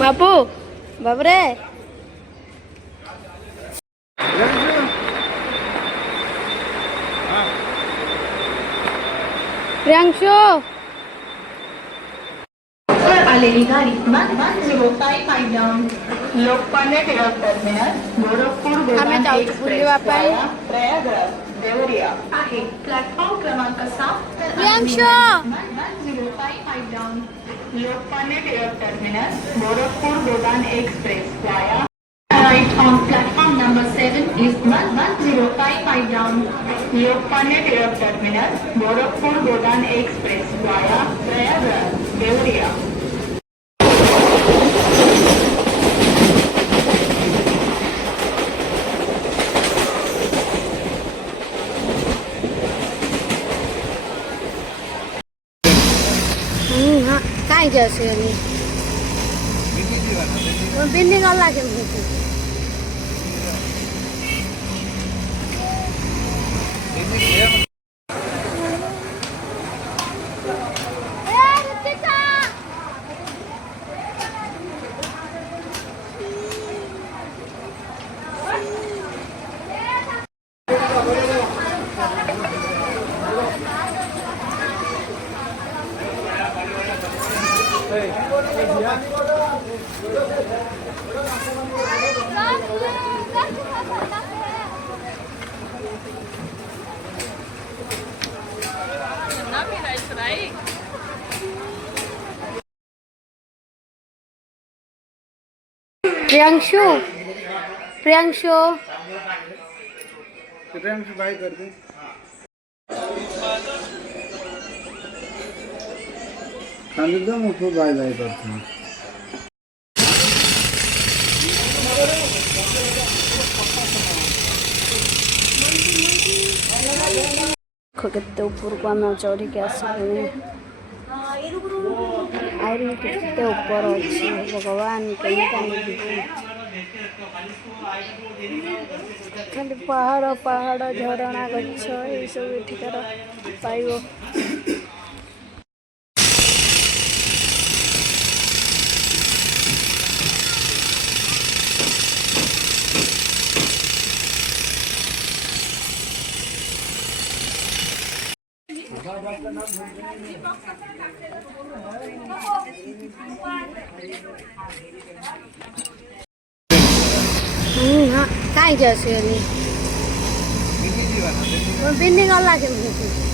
बापू बाबरे प्रियांशु आलेली गाडी 1055 down Lokmanya Tilak Terminus Gorakhpur Godan Express via Prayagraj Deoria आहे प्लॅटफॉर्म क्रमांक 7 Priyanshu 1055 down Lokmanya Tilak Terminus Gorakhpur Godan Express via right on platform number 7 is 1055 down Lokmanya Tilak Terminus Gorakhpur Godan Express via Prayagraj Deoria हाँ कहीं जैसे बिन्नी गला के प्रियांशु प्रियांशु प्रियांशु भाई कर दे एकदम उठो बाय बाय करते हैं केते ऊपर को आम चढ़ी के आसलुनि आईरी केते ऊपर अच्छी भगवान खाली पहाड़ पहाड़ झरणा गछ ये सब एठिकार पाइब हाँ कहीं जैसे बिन्नी गला के